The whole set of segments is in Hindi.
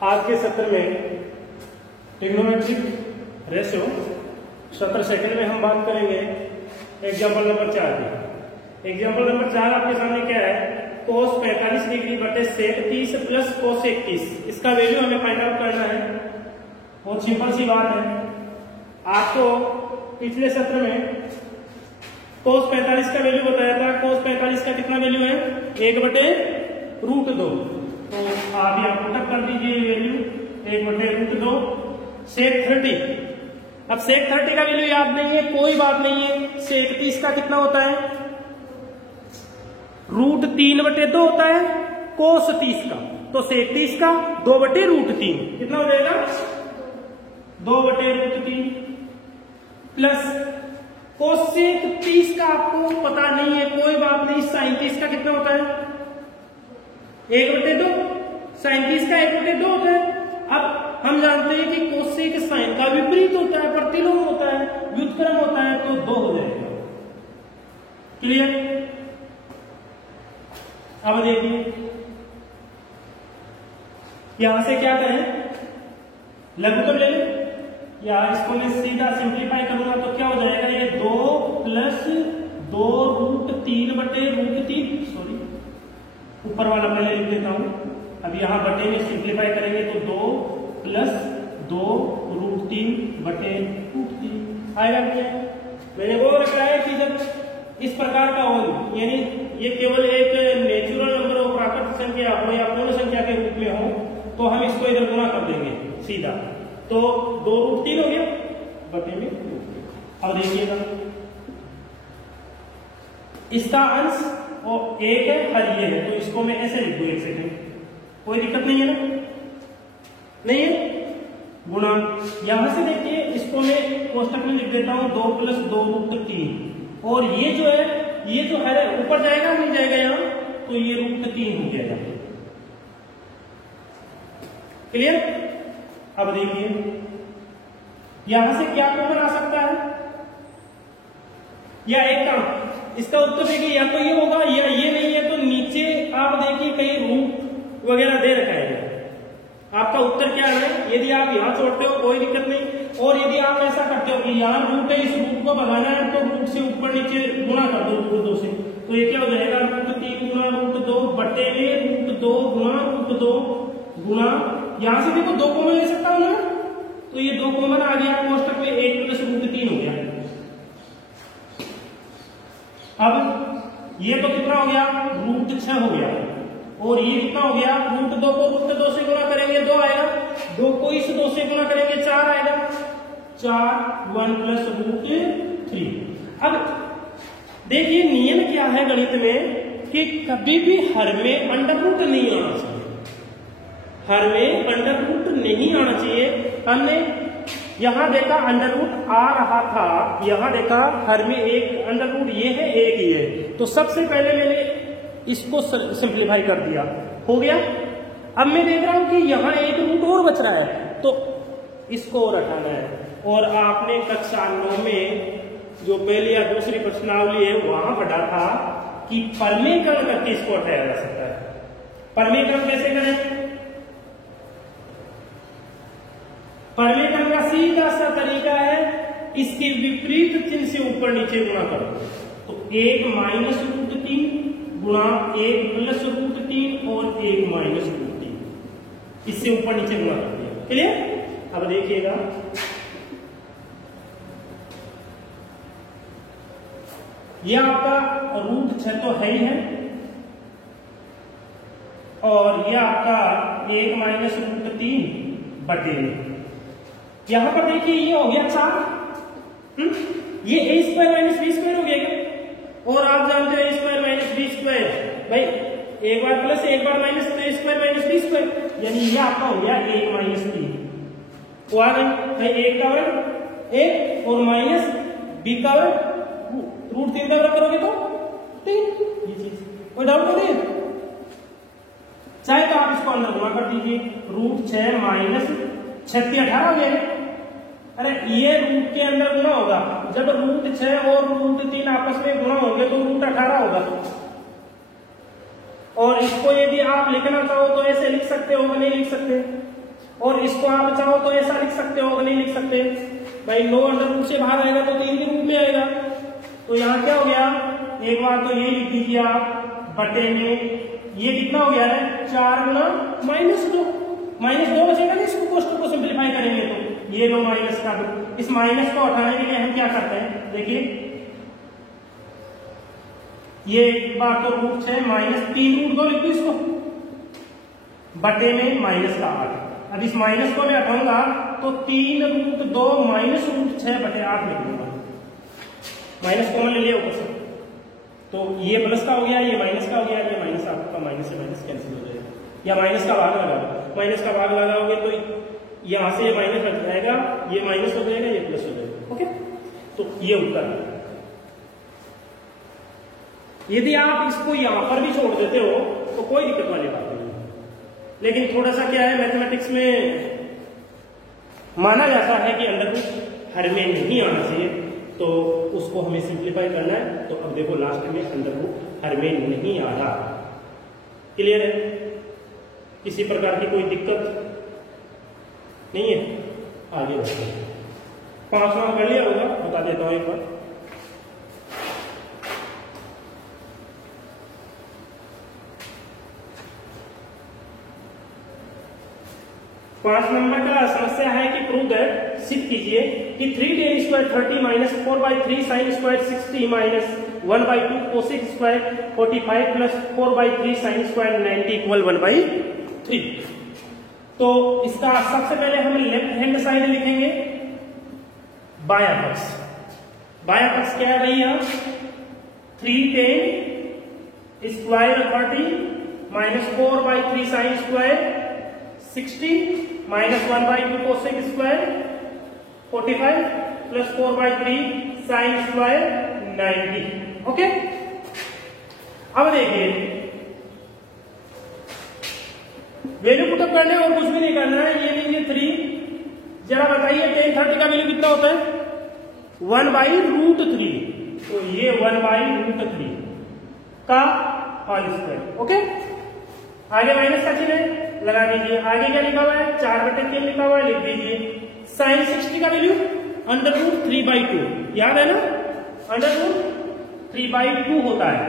आज के सत्र में ट्रिग्नोमेट्रिक रेशियो सत्र सेकंड में हम बात करेंगे एग्जाम्पल नंबर 4 की। एग्जाम्पल नंबर 4 आपके सामने क्या है, कोस 45 डिग्री बटे सेक 30 प्लस कोस 31, इसका वैल्यू हमें फाइंड आउट करना है। बहुत सिंपल सी बात है। आपको पिछले सत्र में कोस 45 का वैल्यू बताया था। कोस 45 का कितना वैल्यू है, 1/√2। तो आप यहाँ पुटअप कर दीजिए वैल्यू 1/√2 सेक 30। अब सेक 30 का वैल्यू याद नहीं है, कोई बात नहीं है। सेक 30 का कितना होता है, √3/2 होता है कोस 30 का। तो सेक 30 का 2/√3 कितना हो जाएगा, 2/√3 प्लस कोसेक 30 का आपको पता नहीं है, कोई बात नहीं। साइन 30 का कितना होता है, 1/2। साइन 30 का 1/2 होता है। अब हम जानते हैं कि कोसेक साइन का विपरीत होता है, प्रतिलोम होता है, व्युत्क्रम होता है, तो 2 हो जाएगा। क्लियर। अब देखिए यहां से क्या करें, लघुत्तम ले लें या इसको मैं सीधा सिंप्लीफाई करूंगा तो क्या हो जाएगा, ये 2 प्लस 2√3/√3, सॉरी ऊपर वाला पहले लिख देता हूं। अब यहां बटे में सिंप्लीफाई करेंगे तो 2 प्लस 2√3/√3 आएगा। क्या मैंने वो रखा है कि जब इस प्रकार का हो, यानी ये केवल एक नेचुरल नंबर हो, प्राकृतिक संख्या हो या पूर्ण संख्या के रूप में हो, तो हम इसको इधर गुणा कर देंगे सीधा। तो 2√3 हो गया बटे में। अब देखिएगा इसका अंश और 1 है और ये है, तो इसको मैं ऐसे लिख दूं, 1 सेकंड, कोई दिक्कत नहीं है ना, नहीं है। गुणा यहां से देखिए इसको मैं कोष्टक में लिख देता हूं 2 प्लस 2√3, और ये जो है ऊपर जाएगा नहीं जाएगा यहां, तो ये √3 हो गया। क्लियर। अब देखिए यहां से क्या कॉमन आ सकता है, या एक काम इसका उत्तर देखिए, या तो ये होगा या ये नहीं है। तो नीचे आप देखिए कहीं रूट वगैरह दे रखा है, आपका उत्तर क्या है। यदि आप यहां छोड़ते हो कोई दिक्कत नहीं, और यदि आप ऐसा करते हो कि यहां रूट है, इस रूट को भगाना है, तो रूट से ऊपर नीचे गुणा कर दो √2 से, तो ये क्या हो जाएगा, √3 गुणा √2 बटे में √2 गुणा √2 गुणा, यहां से देखो 2 कॉमन ले सकता हूं ना, तो ये 2 कॉमन आ गया कोष्टक में, 1 प्लस √3 हो गया। अब ये तो कितना हो गया, √6 हो गया, और ये कितना हो गया, √2 को √2 से गुणा करेंगे 2 आएगा, 2 को इस 2 से गुणा करेंगे 4 आएगा, 4 1 प्लस √3। अब देखिए नियम क्या है गणित में कि कभी भी हर में अंडर-रूट नहीं आना चाहिए, हर में अंडर-रूट नहीं आना चाहिए। हमने यहां देखा अंडर-रूट आ रहा था, यहां देखा हर में एक अंडर-रूट ये है, एक ही है, तो सबसे पहले मैंने इसको सिंप्लीफाई कर दिया, हो गया। अब मैं देख रहा हूं कि यहां एक रूट और बच रहा है, तो इसको और हटाना है। और आपने कक्षा 9 में जो पहली या दूसरी प्रश्नावली है वहां पढ़ा था कि परमीकरण करके इसको हटाया जा सकता है। परमीकरण कैसे करें, परमीकरण का सीधा सा तरीका है, इसके विपरीत चिन्ह से ऊपर नीचे गुणा करो, तो 1 माइनस √3 गुणा 1 प्लस √3 और 1 माइनस √3, इससे ऊपर नीचे गुणा कर दिया। क्लियर। अब देखिएगा यह आपका √6 तो है ही है, और यह आपका 1 माइनस √3 बटे, यहां पर देखिए ये हो गया 4, ये a² माइनस b² हो गया क्या, और आप जानते हैं a² माइनस b², भाई एक बार प्लस एक बार माइनस, तो a² माइनस b², यानी ये आपका हो गया 1 माइनस 3, वो आ गई 1 का वर्ग 1 और माइनस b का वर्ग √3 का वर्ग करोगे तो 3। ये चीज कोई डाउट नहीं है, चाहे तो आप इसको अंदर गुणा कर दीजिए, √6 माइनस 6 18 हो गया। अरे ये रूट के अंदर गुणा होगा, जब √6 और √3 आपस में गुणा होंगे तो √18 होगा। और इसको यदि आप लिखना चाहो तो ऐसे लिख सकते हो, नहीं लिख सकते, और इसको आप चाहो तो ऐसा लिख सकते हो, नहीं लिख सकते भाई, 9 अंडर रूट से बाहर आएगा तो 3 के रूप में आएगा। तो यहाँ क्या हो गया, एक बार तो ये लिख दीजिए आप बटे में, ये कितना हो गया है 4 गुना -2, -2 बचेगा ना, इसको क्वेश्चन को सिंप्लीफाई करेंगे तो ये 2 माइनस का 2, इस माइनस को हटाने के लिए हम क्या करते हैं, देखिए ये एक बार तो रूट है -3 रूट 2 लिख दो इसको, बटे में -8। अब इस माइनस को मैं हटाऊंगा तो 3 रूट 2 माइनस रूट 6 बटे 8 लिख दूंगा, माइनस कॉमन ले लिया ऊपर से, तो ये प्लस का हो गया, ये माइनस का हो गया, ये माइनस आपका माइनस से माइनस कैंसिल हो जाएगा, या माइनस का भाग लगाओ, माइनस का भाग लगाओगे तो यहाँ से ये माइनस हट जाएगा, ये माइनस हो जाएगा, ये प्लस हो जाएगा। ओके, तो ये उत्तर है। यदि आप इसको यहां पर भी छोड़ देते हो तो कोई दिक्कत वाली बात नहीं, लेकिन थोड़ा सा क्या है, मैथमेटिक्स में माना जाता है कि अंडर रूट हर में नहीं आना चाहिए, तो उसको हमें सिंप्लीफाई करना है। तो अब देखो लास्ट में अंडर रूट हर में नहीं आ रहा, क्लियर है, किसी प्रकार की कोई दिक्कत नहीं है। आगे बढ़ते हैं, 5 नंबर कर लिया होगा, बता देता हूं एक बार। 5 नंबर का समस्या है कि प्रूव दैट, सिद्ध कीजिए कि 3tan square 30 minus 4/3 sine square 60 minus 1/2 cosec square 45 plus 4/3 sign square 90 equal 1/3। तो इसका सबसे पहले हम लेफ्ट हैंड साइड लिखेंगे, बायां पक्ष। बायां पक्ष क्या है भैया, 3tan square 30 minus 4/3 sine square 60 minus 1/2 cosec square 45 plus 4/3 sign square 90। Okay, अब देखिए वैल्यू पुटअप करने और कुछ भी नहीं करना है, ये लीजिए 3, जरा बताइए tan 30 का वैल्यू कितना होता है, 1/√3, तो ये 1/√3 का होल स्क्वायर। ओके, आगे माइनस का चिन्ह है, लगा दीजिए। आगे क्या लिखा हुआ है, 4/3 लिखा हुआ है, लिख दीजिए। साइन 60 का वैल्यू √3/2, याद है ना, √3/2 होता है।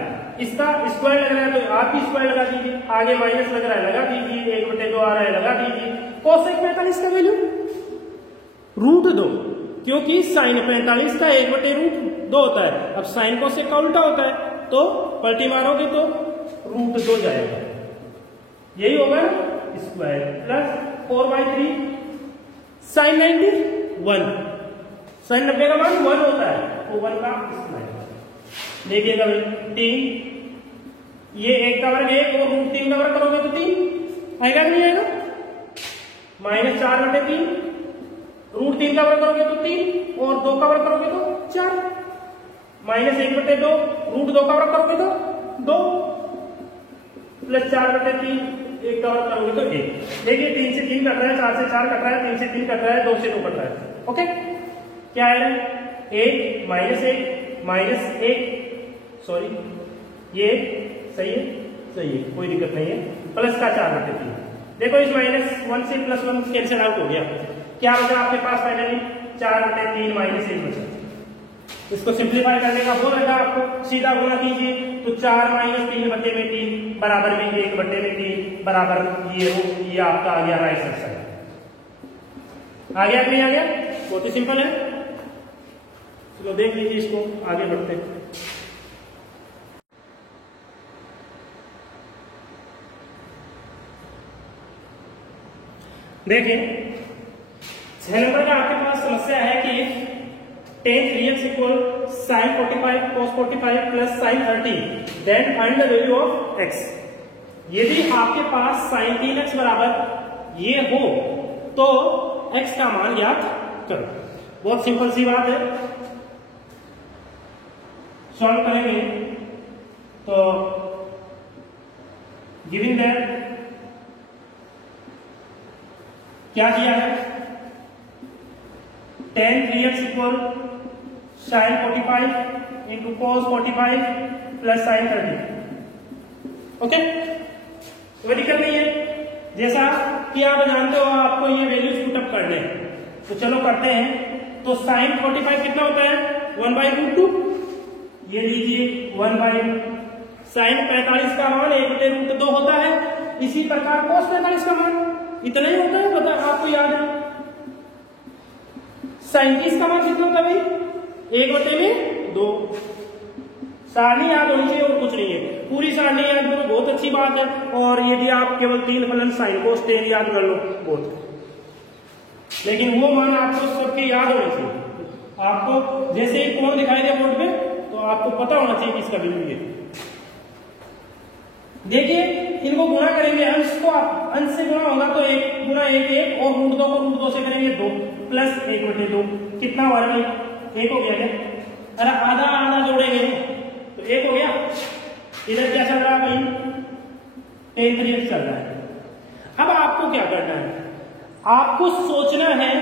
इसका स्क्वायर लग रहा है तो आप भी स्क्वायर लगा दीजिए, आगे माइनस लग रहा है लगा दीजिए, 1/2 आ रहा है लगा दीजिए। कोसेक 45 का वैल्यू √2, क्योंकि साइन 45 का 1/√2 होता है। अब साइन कोसेक का उल्टा होता है, तो पलटी मारोगे तो √2 जाएगा, यही होगा स्क्वायर प्लस 4/3 साइन 90 1, साइन 90 का मान 1 होता है, तो 1 का स्क्वायर। देखिएगा भाई 3, ये 1 का वर्ग 1 और √3 का वर्ग करोगे तो 3 आएगा कि नहीं आएगा, माइनस 4/3, √3 का वर्ग करोगे तो 3 और 2 का वर्ग करोगे तो 4, माइनस 1/2, √2 का वर्ग करोगे तो 2 प्लस 4/3, 1 का वर्ग करोगे तो 1। देखिए 3 से 3 कट रहा है, 4 से 4 कट रहा है, 3 से 3 कट रहा है, 2 से 2 कट रहा है। ओके, क्या है 1 माइनस 1 सॉरी, ये सही है, सही है, कोई दिक्कत नहीं है, प्लस का 4/3। देखो इस -1 से +1 कैंसिल आउट हो गया, क्या बचा आपके पास फाइनली 4/3 माइनस 1 बचा। इसको सिंप्लीफाई करने का बोल रखा आपको, सीधा गुणा कीजिए, तो 4 माइनस 3/3 बराबर में 1/3 बराबर ये आपका आ गया राइट सेक्शन। आ गया कि नहीं आ गया, बहुत ही सिंपल है। चलो देख लीजिए इसको, आगे बढ़ते हैं। देखिए 6 नंबर का आपके पास समस्या है कि tan 3x equal sin 45 cos 45 plus sin 30 then find the value of x। यदि आपके पास sin 3x बराबर ये हो तो x का मान ज्ञात करो। बहुत सिंपल सी बात है, सॉल्व करेंगे तो गिविंग दैट क्या किया है, tan 3x equal sin 45 into cos 45 plus sin 30। Okay, कोई दिक्कत नहीं है। जैसा कि आप जानते हो आपको ये वैल्यूज पुटअप करने हैं, तो चलो करते हैं। तो साइन 45 कितना होता है 1/√2, ये लीजिए 1 साइन 45 का मान 1/√2 होता है। इसी प्रकार cos 45 का मान इतना ही होता है, पता आपको याद है। साइन 30 का मान कितना होता है भाई 1/2। सारणी याद होनी चाहिए और कुछ नहीं है, पूरी सारणी याद करो बहुत अच्छी बात है। और यदि आप केवल 3 फलन साइन कोस टेन याद कर लो बहुत, लेकिन वो मान आपको सबके याद होने चाहिए। आपको जैसे ही कोण दिखाई दे बोर्ड पे तो आपको पता होना चाहिए कि इसका बिंदु ये। देखिए इनको गुणा करेंगे, अंश को अंश से गुणा होगा तो 1 गुणा 1 1 और √2 को √2 से करेंगे 2 प्लस 1/2 कितना हुआ भाई 1 हो गया क्या? अरे आधा आधा जोड़ेंगे तो 1 हो गया। इधर क्या चल रहा है भाई tan 3x चल रहा है। अब आपको क्या करना है, आपको सोचना है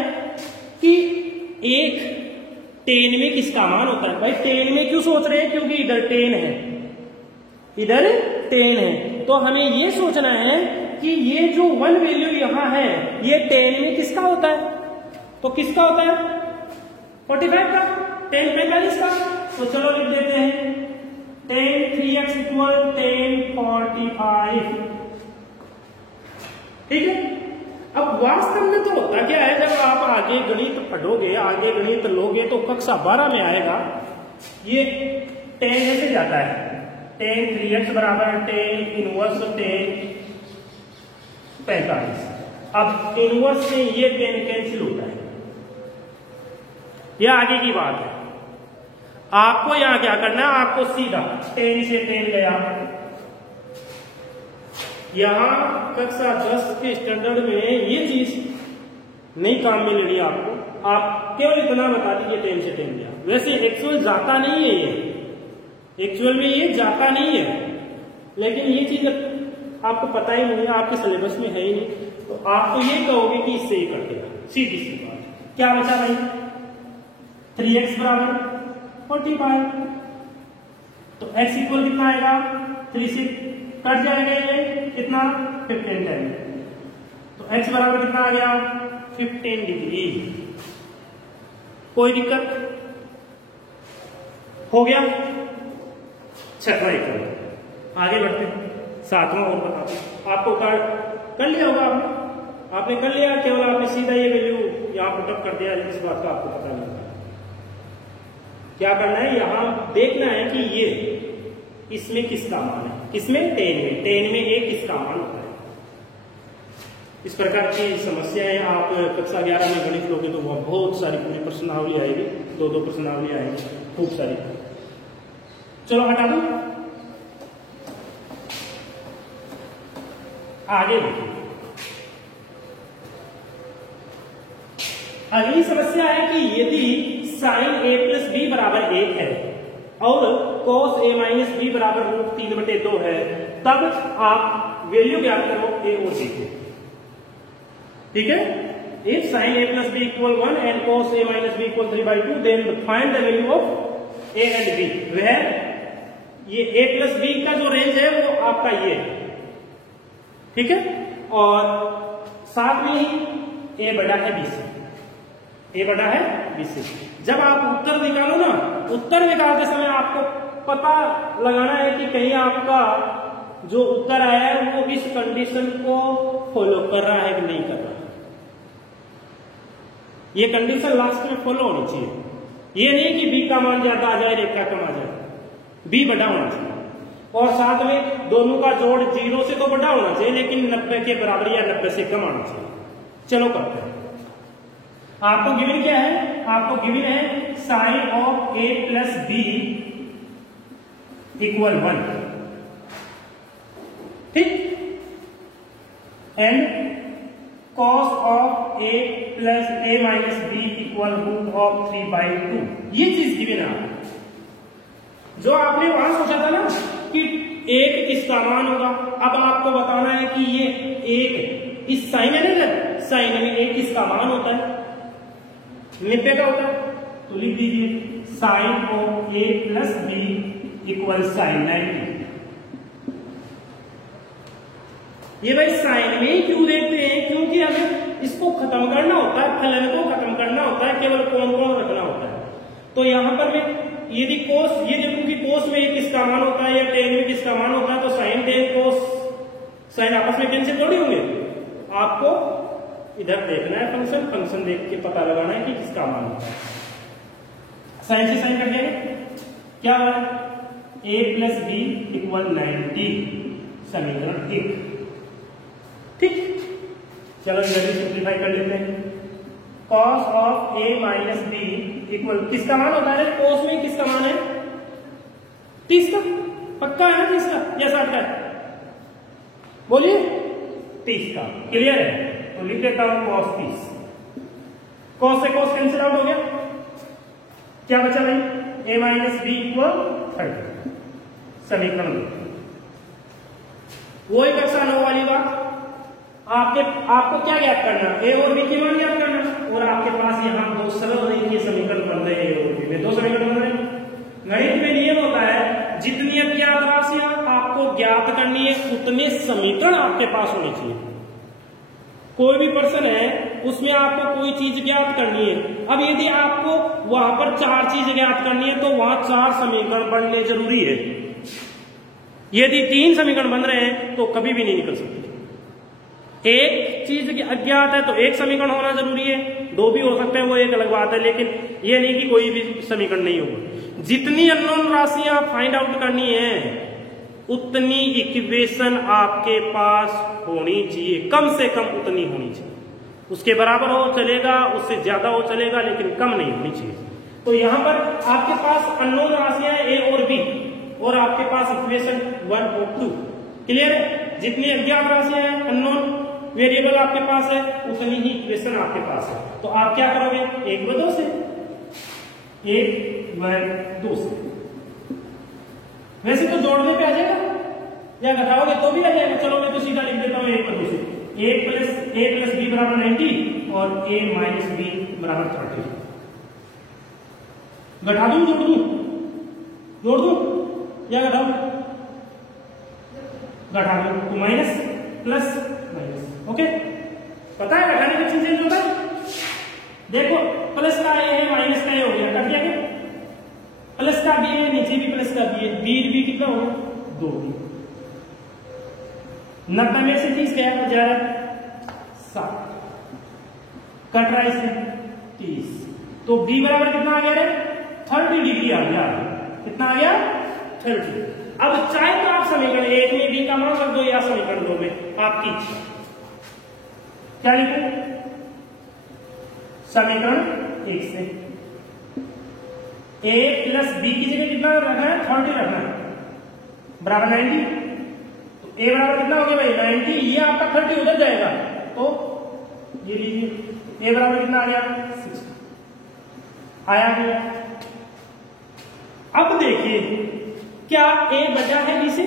कि एक tan में किसका मान होता है। भाई tan में क्यों सोच रहे हैं, क्योंकि इधर tan है, इधर tan है। तो हमें ये सोचना है कि ये जो 1 वैल्यू यहां है ये tan में किसका होता है, तो किसका होता है 45 का, tan 45 का। तो चलो लिख देते हैं tan 3x इक्वल tan 45, ठीक है। अब वास्तव में तो होता क्या है, जब आप आगे गणित पढ़ोगे, आगे गणित लोगे तो कक्षा 12 में आएगा ये tan ऐसे जाता है tan 3x बराबर tan इनवर्स tan 45। अब इनवर्स से ये tan कैंसिल होता है, यह आगे की बात है। आपको यहां क्या करना है, आपको सीधा tan से tan गया। यहां कक्षा 10 के स्टैंडर्ड में ये चीज नहीं काम में लेनी आपको, आप केवल इतना बता दीजिए tan से tan गया। वैसे एक्चुअल जाता नहीं है, ये एक्चुअल में ये जाता नहीं है, लेकिन ये चीज आपको पता ही नहीं है, आपके सिलेबस में है ही नहीं, तो आप तो ये कहोगे कि इससे ही कर देगा, सीधी सी बात। क्या बचा भाई 3x बराबर 45, तो x इक्वल कितना आएगा 3 से कट जाएगा ये कितना 15 टाइम, तो x बराबर कितना आ गया 15 डिग्री। कोई दिक्कत हो गया। छठवां इक्वल आगे बढ़ते हैं, सातवां और बताते हैं। आपको कर लिया होगा आपने कर लिया, केवल आपने सीधा ये वैल्यू यहां पुटअप कर दिया, इस बात का आपको पता नहीं। क्या करना है, यहां देखना है कि ये इसमें किसका मान है, किसमें tan में एक किसका मान होता है। इस प्रकार की समस्याएं आप कक्षा 11 में गणित लोगे तो वह बहुत सारी पूरी प्रश्नावली आएगी, 2-2 प्रश्नावली आएगी, खूब सारी। चलो हटा दो, आगे देखिए। अगली समस्या है कि यदि sin a प्लस b बराबर 1 है और cos a माइनस b बराबर √3/2 है, तब आप वैल्यू ज्ञात करो a और b की, ठीक है। If sin a plus b equal 1 and cos a minus b equal 3/2, then find the value of a and b, where ये a प्लस b का जो रेंज है वो आपका ये है, ठीक है। और साथ में ही a बड़ा है b से, a बड़ा है b से। जब आप उत्तर निकालो ना, उत्तर निकालते समय आपको पता लगाना है कि कहीं आपका जो उत्तर आया है वो इस कंडीशन को फॉलो कर रहा है कि नहीं कर रहा। ये कंडीशन लास्ट में फॉलो होनी चाहिए। ये नहीं कि b का मान ज्यादा आ जाए रेखा कम आ जाए, b बड़ा होना चाहिए। और साथ में दोनों का जोड़ 0 से तो बड़ा होना चाहिए, लेकिन 90 के बराबर या 90 से कम आना चाहिए। चलो करते हैं। आपको गिवन क्या है, आपको गिवन है sine of a plus b equal 1, ठीक, and cos of a plus a minus b equal √3/2। ये चीज गिवन है आपको। जो आपने वहां सोचा था ना कि एक किसका मान होगा, अब आपको बताना है कि ये एक इस साइन है ना, साइन में एक किसका मान होता है, 90 का होता है। तो लिख दीजिए sine of a plus b equal sine 90। ये भाई साइन में ही क्यों देखते हैं, क्योंकि हमें इसको खत्म करना होता है, फलन को खत्म करना होता है, केवल कोण कोण रखना होता है। तो यहाँ पर मैं यदि कोस, ये देखूं कि कोस में किसका मान होता है या टेन में किसका मान होता है, तो साइन टेन कोस साइन आपस में कैंसिल थोड़ी होंगे। आपको इधर देखना है फंक्शन, फंक्शन देख के पता लगाना है कि किसका मान होता है। साइन से साइन कट जाएगा, क्या होगा, a प्लस बी इक्वल 90, समीकरण 1। ठीक, चलो इधर सिंप्लीफाई कर लेते हैं। cos of a minus B equal किसका मान होता है, कोस में किसका मान है, 30 का, पक्का है ना 30 का या 60 का है, बोलिए 30 का, क्लियर है। तो लिख देता हूं cos 30, cos से cos कैंसिल आउट हो गया, क्या बचा भाई, a माइनस बी इक्वल 30, समीकरण 2। वही कक्षा 9 वाली बात, आपको क्या ज्ञात करना, ए और बी की मान ज्ञात करना, और आपके पास यहाँ दो सरल रेखीय समीकरण बन रहे हैं, ए और बी में दो समीकरण बन रहे हैं। गणित में नियम होता है, जितनी अज्ञात राशियां आपको ज्ञात करनी है उतने समीकरण आपके पास होने चाहिए। कोई भी प्रश्न है उसमें आपको कोई चीज ज्ञात करनी है, अब यदि आपको वहां पर 4 चीज ज्ञात करनी है तो वहां 4 समीकरण बनने जरूरी है। यदि 3 समीकरण बन रहे हैं तो कभी भी नहीं निकल सकते। एक चीज अज्ञात है तो एक समीकरण होना जरूरी है, 2 भी हो सकते हैं, वो एक अलग बात है, लेकिन ये नहीं कि कोई भी समीकरण नहीं होगा। जितनी अननोन राशियां फाइंड आउट करनी है उतनी इक्वेशन आपके पास होनी चाहिए, कम से कम उतनी होनी चाहिए। उसके बराबर हो चलेगा, उससे ज्यादा हो चलेगा, लेकिन कम नहीं होनी चाहिए। तो यहां पर आपके पास अननोन राशियां ए और बी, और आपके पास इक्वेशन 1 और 2, क्लियर है। जितनी अज्ञात राशियां हैं, अननोन वेरिएबल आपके पास है, उतनी ही इक्वेशन आपके पास है। तो आप क्या करोगे, 1 व 2 से, 1 व 2 से। वैसे तो जोड़ने पे आ जाएगा या घटाओगे तो भी आ जाएगा। चलो मैं तो सीधा लिख देता हूं 1 व 2 से, a प्लस बी बराबर 90 और a माइनस बी बराबर 30। घटा दूं, जोड़ दूं या घटाऊं, घटा दूं तो माइनस प्लस माइनस, ओके। पता है घटाने का चिन्ह चेंज होता है, देखो प्लस का ए है, माइनस का ए हो गया, कट गया, प्लस का बी है, नीचे भी प्लस का बी है, बी कितना होगा, 2। 90 में से 30 गया तो जा रहा है 7, कट रहा है इसमें 30, तो बी बराबर कितना आ गया रे, 30 डिग्री आ गया। कितना आ गया, 30। अब चाहे तो आप समीकरण 1 में बी का मान रख दो या समीकरण 2 में, आपकी इच्छा। क्या लिखो, समीकरण 1 से a प्लस बी की जगह कितना रखना है, 30 रखना है, बराबर 90। तो a बराबर कितना हो गया भाई, 90, ये आपका 30 उधर जाएगा, तो ये लीजिए a बराबर कितना आ गया, 60 आया गया। अब देखिए क्या a बचा है b से,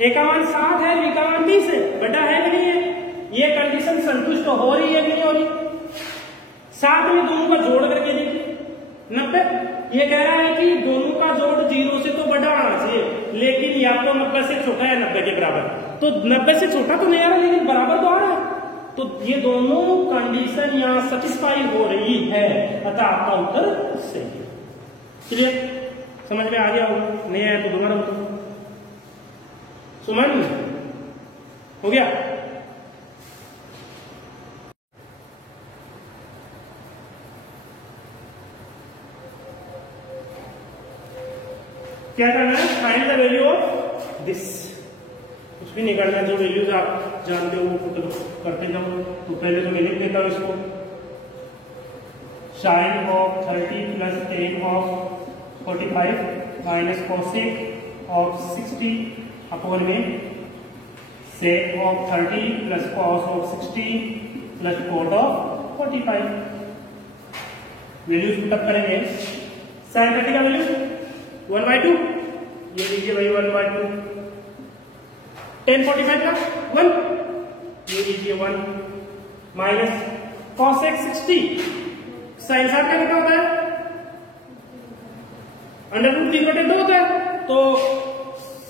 a का मान 60 है, b का मान 30 है, बटा है कि नहीं है, ये कंडीशन संतुष्ट हो रही है कि नहीं हो रही। 60 में दोनों का जोड़ करके देखिए 90, ये कह रहा है कि दोनों का जोड़ 0 से तो बड़ा आना चाहिए, लेकिन या तो 90 से छोटा है 90 के बराबर, तो 90 से छोटा तो नहीं आ रहा लेकिन बराबर तो आ रहा है, तो ये दोनों कंडीशन यहाँ सेटिस्फाई हो रही है, अतः आपका उत्तर सही है। क्लियर, समझ में आ गया होगा, नहीं आया तो दोबारा बताओ। समझ हो गया, क्या करना है, find the value of this. कुछ भी नहीं करना है, जो वैल्यूज आप जानते हो वो करते जाओ। तो पहले तो मैं लिख देता हूं इसको, sine of 30 plus tan of 45 minus cosec of 60 upon में sec of 30 plus cos of 60 plus cot of 45। Values put up करेंगे, साइन 30 का वैल्यू 1/2, ये लीजिए भाई 1/2, tan 45 का 1, ये लीजिए 1, माइनस cosec 60, sin 60 का कितना होता है, √3/2 होता है, तो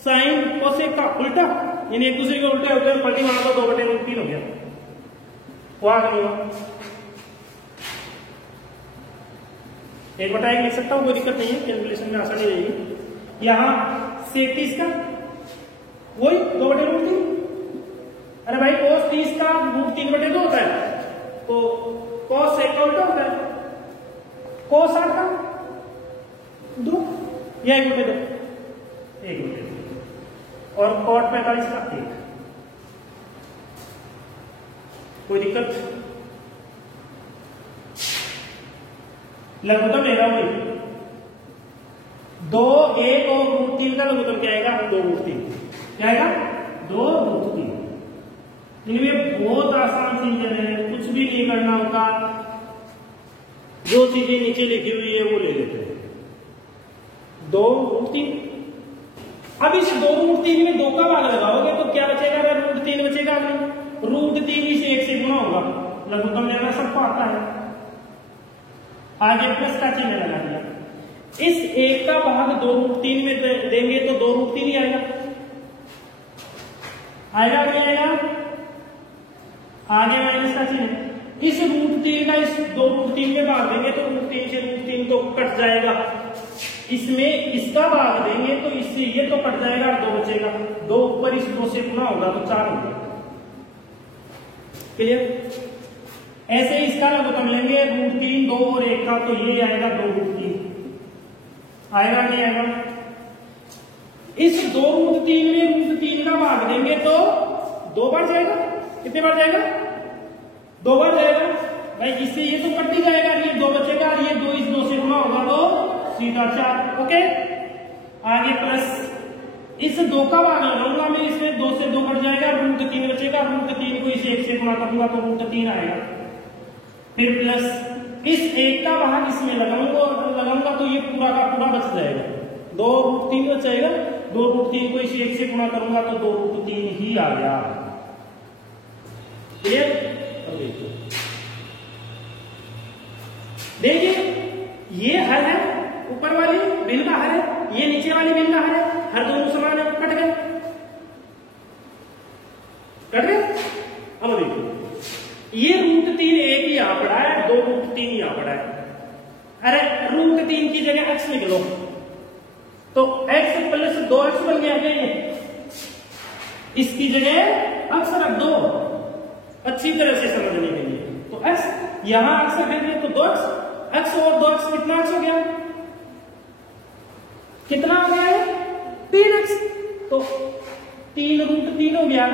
sin cosec का उल्टा इन एक दूसरे के उल्टे होते हैं, पलटी मार दो 2/√3 हो गया, वो आ गया 1/1 लिख सकता हूँ, कोई दिक्कत नहीं है, कैलकुलेशन में आसानी रहेगी। यहाँ सेक 30 का वही 2/√3। अरे भाई cos 30 का √3/2 होता है, तो cos सेक का उल्टा होता है, cos 60 का 2 या 1/2 और cot 45 का 1। कोई दिक्कत? लघुत्तम लेगा वही 2, 1 और √3 का लघुत्तम क्या आएगा? 2√3। क्या आएगा? 2√3। इनमें बहुत आसान चीजें हैं, कुछ भी नहीं करना होता, जो चीजें नीचे लिखी हुई है वो ले लेते हैं। 2√3। अब इस 2√3 में 2 का भाग लगाओगे तो क्या बचेगा? अगर √3 बचेगा नहीं, √3 इसे 1 से गुना होगा, लघुत्तम लेना सबको आता है। आगे प्लस का चिन्ह लगा दिया, इस 1 का भाग 2√3 में देंगे तो 2√3 ही आएगा, आएगा नहीं आएगा? आगे माइनस का चिन्ह, इस √3 का इस 2√3 में भाग देंगे तो √3 से √3 तो कट जाएगा, इसमें इसका भाग देंगे तो इससे ये तो कट जाएगा, 2 बचेगा, 2 ऊपर इस 2 से गुना होगा तो 4 होगा। क्लियर? ऐसे ही इसका लघुत्तम लेंगे √3, 2 और 1 का, तो ये आएगा 2√3, आएगा नहीं आएगा? इस 2√3 में √3 का भाग देंगे तो 2 बार जाएगा, कितने बार जाएगा? 2 बार जाएगा भाई, इससे ये तो कट ही जाएगा, ये 2 बचेगा, ये 2 इस 2 से गुना होगा तो सीधा 4। ओके, आगे प्लस, इस 2 का भाग लगाऊंगा मैं, इसमें 2 से 2 कट जाएगा, √3 बचेगा, √3 को इस 1 से गुना करूंगा तो √3 आएगा। फिर प्लस, इस 1 का भाग इसमें लगाऊंगा तो ये पूरा का पूरा बच जाएगा, 2√3 बच जाएगा, 2√3 को इस 1 से गुना करूंगा तो 2√3 ही आ गया। क्लियर? देखिए ये हर है, ऊपर वाली बिन का हर है, ये नीचे वाली बिन का हर है, हर दोनों समान है, कट गए, कट गए। अब देखो ये √3 एक ही यहां पड़ा है, 2√3 यहां पड़ा है। अरे √3 की जगह x लिख लो तो x प्लस 2x बन गया क्या? ये इसकी जगह x रख दो अच्छी तरह से समझने के लिए, तो x यहां x रखेंगे तो 2x, x और 2x कितना x हो गया? कितना हो गया है? 3x, तो 3√3 हो गया।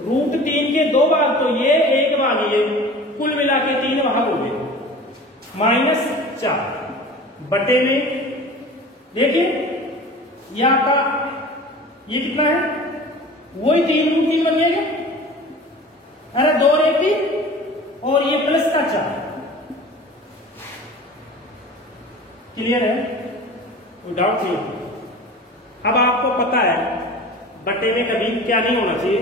√3 के 2 भाग तो ये, 1 भाग ये, कुल मिला के 3 भाग हो गए, -4 बटे में। देखिए यहां का ये कितना है? वही 3√3 बन गया। अरे 2 और 1 3 और ये प्लस का 4। क्लियर है? कोई डाउट नहीं? अब आपको पता है बटे में कभी क्या नहीं होना चाहिए?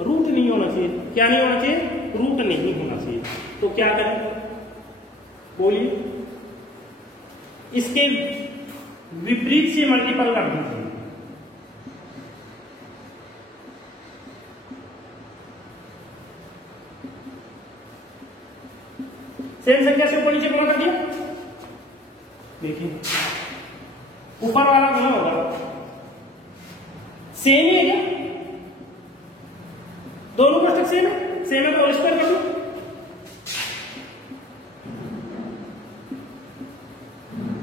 रूट नहीं होना चाहिए। क्या नहीं होना चाहिए? रूट नहीं होना चाहिए। तो क्या करें? बोलिए। इसके विपरीत से मल्टीपल कर दीजिए। सेम संख्या से ऊपर नीचे गुना कर दिया। देखिए ऊपर वाला गुना होगा, सेम ही है क्या? दोनों कोष्ठक सेम है, सेम है तो होल स्क्वायर कर दो।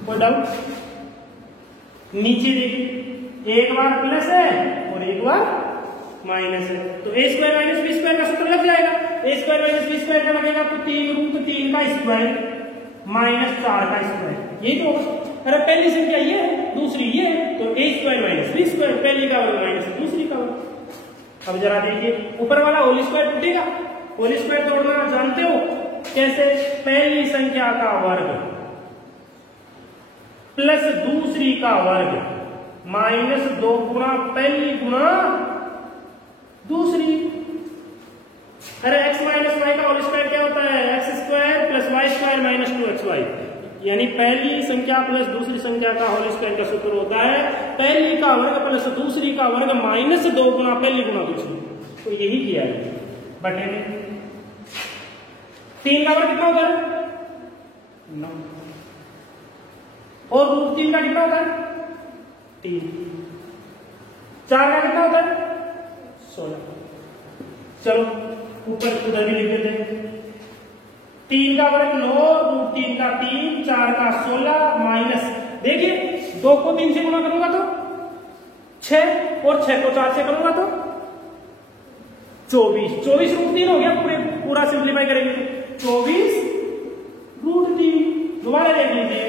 कोई डाउट? नीचे देखिए एक बार प्लस है और एक बार माइनस है, तो a square minus B square का सूत्र लग जाएगा। a square minus B square का लगेगा तो 3√3 का स्क्वायर -4 का स्क्वायर, यही तो होगा। अरे पहली संख्या ये है, दूसरी ये है, तो a square minus B square, पहली का वर्ग माइनस दूसरी का वर्ग। अब जरा देखिए ऊपर वाला होल स्क्वायर टूटेगा। होल स्क्वायर तोड़ना जानते हो कैसे? पहली संख्या का वर्ग प्लस दूसरी का वर्ग -2 गुना पहली गुना दूसरी। अरे x माइनस वाई का होल स्क्वायर क्या होता है? x square plus Y square -2xy। यानी पहली संख्या प्लस दूसरी संख्या का होल स्क्वायर का सूत्र होता है पहली का वर्ग प्लस दूसरी का वर्ग माइनस 2 गुना पहली गुना दूसरी। तो यही किया है बटे में। 3 का वर्ग कितना होता है 9 और रूट 3 का कितना होता है 3। 4 का कितना होता है 16। चलो ऊपर उधर भी लिख देते हैं। 3 का वर्ग 9 रूट 3 का 3 4 का 16 माइनस देखिए 2 को 3 से गुणा करूंगा तो 6 और 6 को 4 से करूंगा तो 24। 24 रूट 3 हो गया। पूरा सिंप्लीफाई करेंगे 24 रूट 3। दोबारा देख लीजिए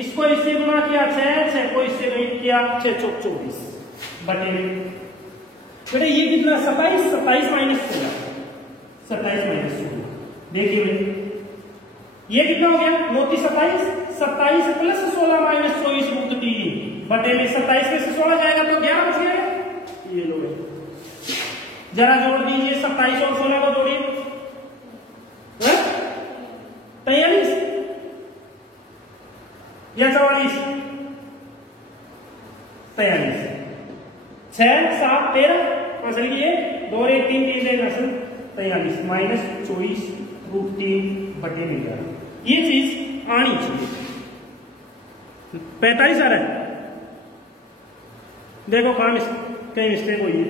इसको इससे गुणा किया 6 को इससे किया 6 चौक 24 बटे बेटे ये कितना 27 माइनस 16 27 माइनस 16। देखिए भाई ये कितना हो गया 9 27 प्लस 16 माइनस 24 रूट 3 बटे में 27 में से 16 जाएगा तो 11 बच गया। ये लो जरा जोड़ दीजिए 27 और 16 को जोड़िए 43 या 44 43 6 7 13 आंसर ये 2 1 3 3 3 आंसर 43 माइनस 24 रूट 3 बटे में 11। ये चीज आनी चाहिए। 45 आ रहा है देखो कहीं मिस्टेक हुई है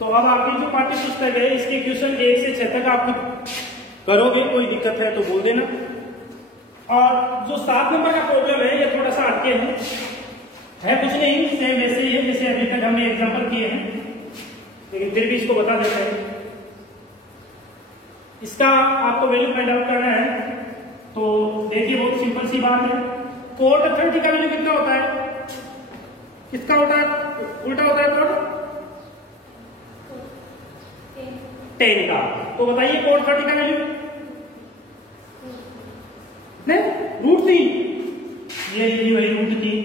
तो अब आपकी जो पाठ्य पुस्तक है इसके क्वेश्चन 1 से 6 तक आप करोगे। कोई दिक्कत है तो बोल देना। और जो 7 नंबर का प्रॉब्लम है ये थोड़ा सा हटके है कुछ नहीं सेम वैसे ही है जैसे अभी तक हमने एग्जांपल किए हैं लेकिन फिर भी इसको बता देते हैं। इसका आपको वैल्यू फाइंड आउट करना है तो देखिए बहुत सिंपल सी बात है। कोट 30 का वैल्यू कितना होता है किसका उल्टा होता है कोट 10 का। तो बताइए कोट 30 का वैल्यू रूट 3 ये वही रूट 3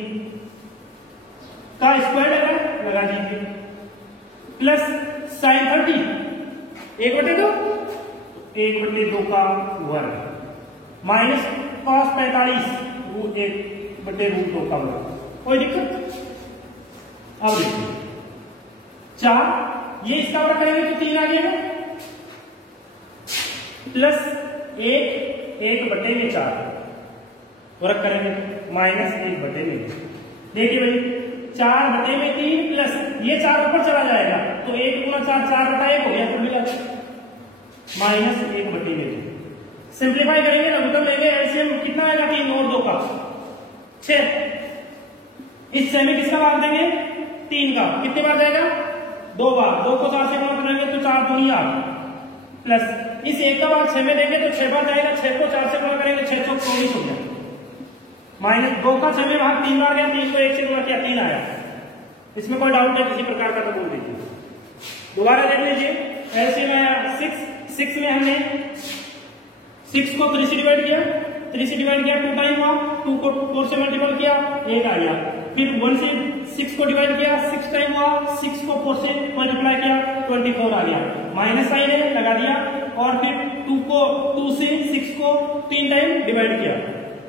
का स्क्वायर लगा दीजिए प्लस साइन 30 1/2 1/2 का वर्ग माइनस कॉस 45 1/2 का वर्ग। कोई दिक्कत। अब देखिए 4 ये इसका वर्ग करेंगे तो 3 आ गया प्लस 1/4 वर्ग करेंगे माइनस 1/3। देखिए भाई 4/3 प्लस ये 4 ऊपर चला जाएगा तो 1 गुना 4 4/1 हो गया तो मिला माइनस 1/3। सिंप्लीफाई करेंगे लघुत्तम लेंगे एलसीएम कितना आएगा 3 और 2 का 6। इस 6 में किसका भाग देंगे 3 का कितने बार जाएगा 2 बार। 2 को 4 से गुणा करेंगे तो 4 दूनी 8 प्लस इस 1 का भाग 6 में देंगे तो 6 बार जाएगा 6 को 4 से गुणा करेंगे 6 चौक 24 हो गया माइनस 2 का 6 में भाग 3 बार गया 3 को 1 से गुणा किया 3 आया। इसमें कोई डाउट है किसी प्रकार का तो बोल दीजिए। दोबारा देख लीजिए एलसीएम आया 6 में हमने 6 को 3 से डिवाइड किया 2 टाइम हुआ 2 को 4 से मल्टीपल किया 1 आ गया। फिर 1 से 6 को डिवाइड किया 6 टाइम हुआ 6 को 4 से मल्टीप्लाई किया 24 आ गया माइनस साइन है लगा दिया। और फिर 2 से 6 को 3 टाइम डिवाइड किया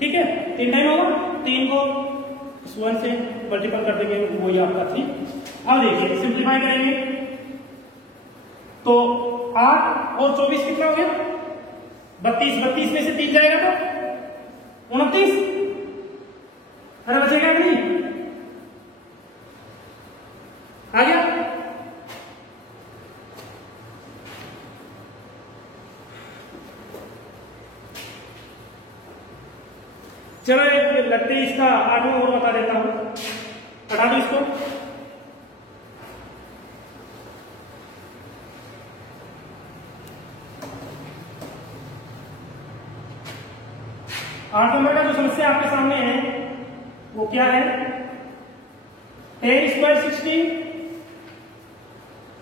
ठीक है 3 टाइम होगा 3 को 1 से मल्टीपल कर देंगे वही आपका 3। अब देखिए सिंप्लीफाई करेंगे तो 8 और 24 कितना हो गया 32 में से 3 जाएगा तो 29 अरे बचेगा कि नहीं आ गया। चलो लगते ही इसका 8वां और बता देता हूं हटा दो इसको। आठ नंबर का जो समस्या आपके सामने है वो क्या है 10 square 60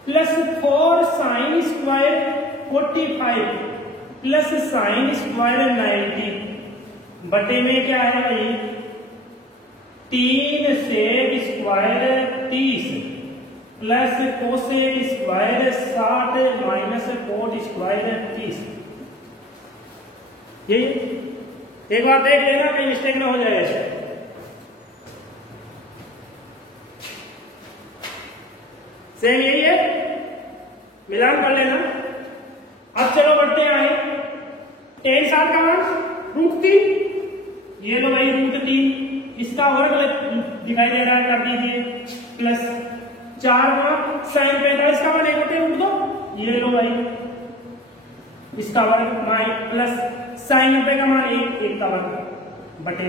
plus 4 sine square 45 plus sine square 90 बटे में क्या है भाई 3 sec square 30 plus cosec square 60 minus cot square 30। ये एक बार देख लेना कहीं मिस्टेक ना हो जाए। सेम यही है, मिलान कर लेना। अब चलो बढ़ते आए, 10 7 का मान √3, ये लो भाई √3, इसका वर्ग दिखाई दे रहा है, कर दीजिए, प्लस 4 गुणा साइन 45 का मान 1/√2, ये लो भाई इसका वर्ग प्लस साइन 90 का मान 1 का वर्ग बटे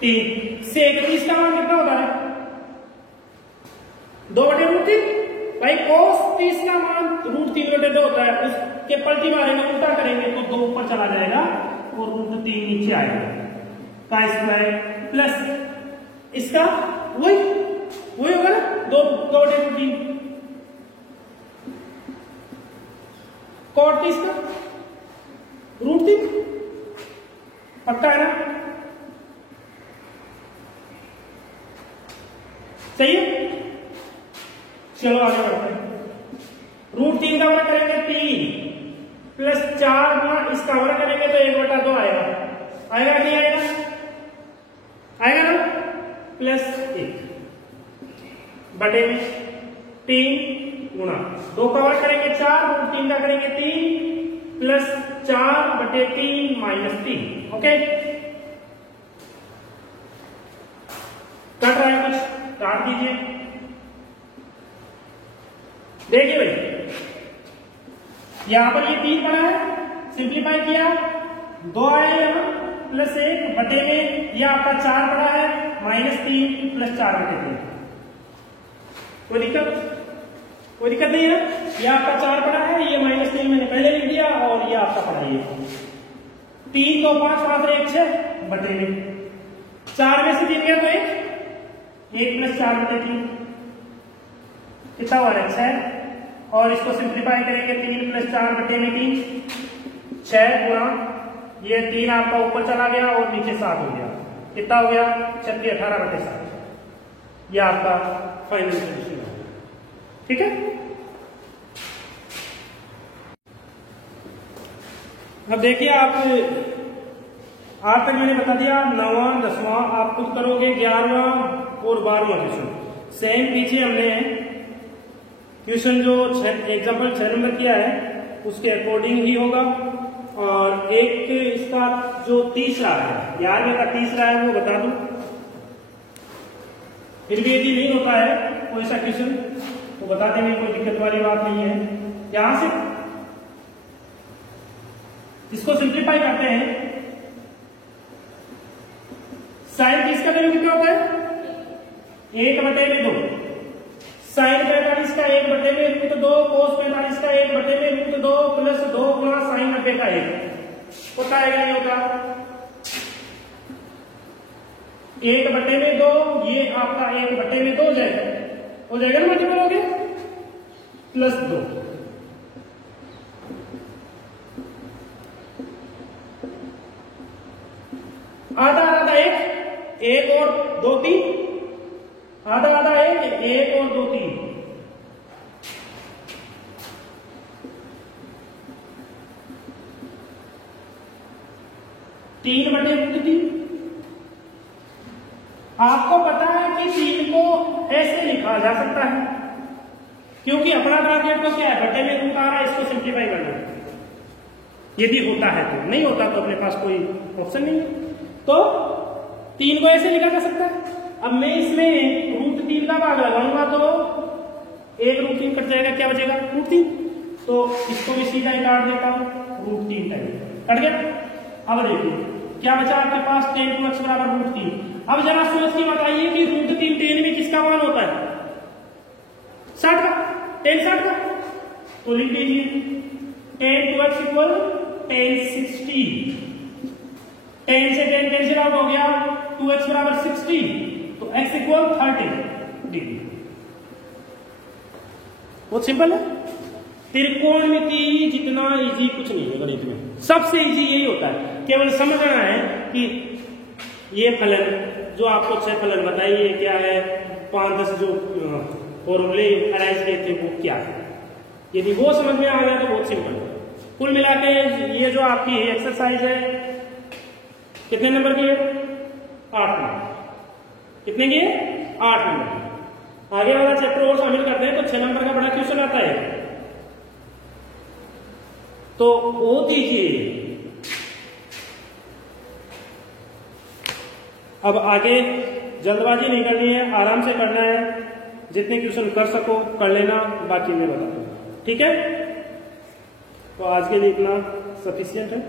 3 से 31 का मान कितना होता है 2/√3। भाई cos 30 का मान √3/2 होता है, उसके पलटी मारे में उल्टा करेंगे तो 2 ऊपर चला जाएगा और √3 नीचे आएगा का स्क्वायर प्लस इसका वही होगा ना 2/√3 cot 30 का √3 पक्का है ना, सही है। चलो आगे बढ़ते हैं, √3 का वर्ग करेंगे 3 प्लस 4 गुणा इसका वर्ग करेंगे तो 1/2 आएगा, आएगा नहीं आएगा, आएगा ना, प्लस 1 बटे 3 गुणा 2 का वर्ग करेंगे 4, √3 का करेंगे 3 प्लस 4 बटे 3 माइनस 3। ओके, कट रहा है कुछ, काट दीजिए। देखिए भाई यहां पर ये 3 पड़ा है, सिंप्लीफाई किया 2 आया यहां प्लस 1 बटे में ये आपका 4 पड़ा है माइनस 3 प्लस 4 बटे 3। कोई दिक्कत नहीं है, ये आपका 4 पड़ा है, ये माइनस 3 मैंने पहले लिख दिया और ये आपका पड़ा है 3 2 5 5 1 6 बटे में 4 में से 3 गया तो 1 प्लस 4 बटे 3 कितना हुआ है 6, और इसको सिंप्लीफाई करेंगे 3 प्लस 4 बटे में 3 6 गुणा ये 3 आपका ऊपर चला गया और नीचे 7 हो गया, कितना हो गया 36 18 बटे 7। ये आपका फाइनल सोल्यूशन है, ठीक है। अब देखिए आप आज तक मैंने बता दिया 9वां 10वां आप खुद करोगे, 11वां और 12वां क्वेश्चन सेम पीछे हमने क्वेश्चन जो एग्जाम्पल 6 नंबर किया है उसके अकॉर्डिंग ही होगा। और एक इसका जो तीसरा है 11वें का तीसरा है वो बता दूं, फिर भी यदि नहीं होता है कोई ऐसा क्वेश्चन तो बता देंगे, कोई दिक्कत वाली बात नहीं है। यहां से इसको सिंप्लीफाई करते हैं, साइन 30 का वैल्यू कितना होता है 1/2, साइन 45 का 1/2 cos 45 का 1/2 प्लस 2 गुणा साइन 90 का 1 होता है क्या नहीं होता 1/2, ये आपका 1/2 हो जाएगा ना, मल्टीपल हो गया प्लस 2 आधा आधा 1 और 2 3 आधा आधा 1 और 2 3 3/3। आपको पता है कि 3 को ऐसे लिखा जा सकता है क्योंकि अपना ब्रैकेट तो क्या है बटे में रूट आ रहा है, इसको सिंप्लीफाई करना यदि होता है तो, नहीं होता तो अपने पास कोई ऑप्शन नहीं है। तो 3 को ऐसे लिखा जा सकता है। अब मैं इसमें √3 का भाग लगाऊंगा तो 1 √3 कट जाएगा, क्या बचेगा √3, तो इसको भी सीधा काट देता हूं √3 कट गया। अब देखिए क्या बचा आपके पास 10 to x बराबर √3। अब जरा सोच के बताइए कि √3 10 में किसका मान होता है 60 का, 10 60 का, तो लिख लीजिए 10 to x इक्वल 10 60, 10 से 10 कैंसिल आउट हो गया, 2x बराबर 60, तो x इक्वल 30 डिग्री। बहुत सिंपल है, त्रिकोणमिति जितना इजी कुछ नहीं है गणित में, सबसे इजी यही होता है, केवल समझना है कि ये फलन जो आपको 6 फलन बताइए क्या है, 5-10 जो फॉर्मूले अराइज किए थे वो क्या है। यदि वो समझ में आ गया तो बहुत सिंपल है। कुल मिला के ये जो आपकी एक्सरसाइज है कितने नंबर की है, 8 नंबर। कितने की है, 8 नंबर। आगे वाला चैप्टर और शामिल करते हैं तो 6 नंबर का बड़ा क्वेश्चन आता है, तो वो दीजिए। अब आगे जल्दबाजी नहीं करनी है, आराम से करना है, जितने क्वेश्चन कर सको कर लेना, बाकी मैं बता दूंगा, ठीक है। तो आज के लिए इतना सफिशिएंट है।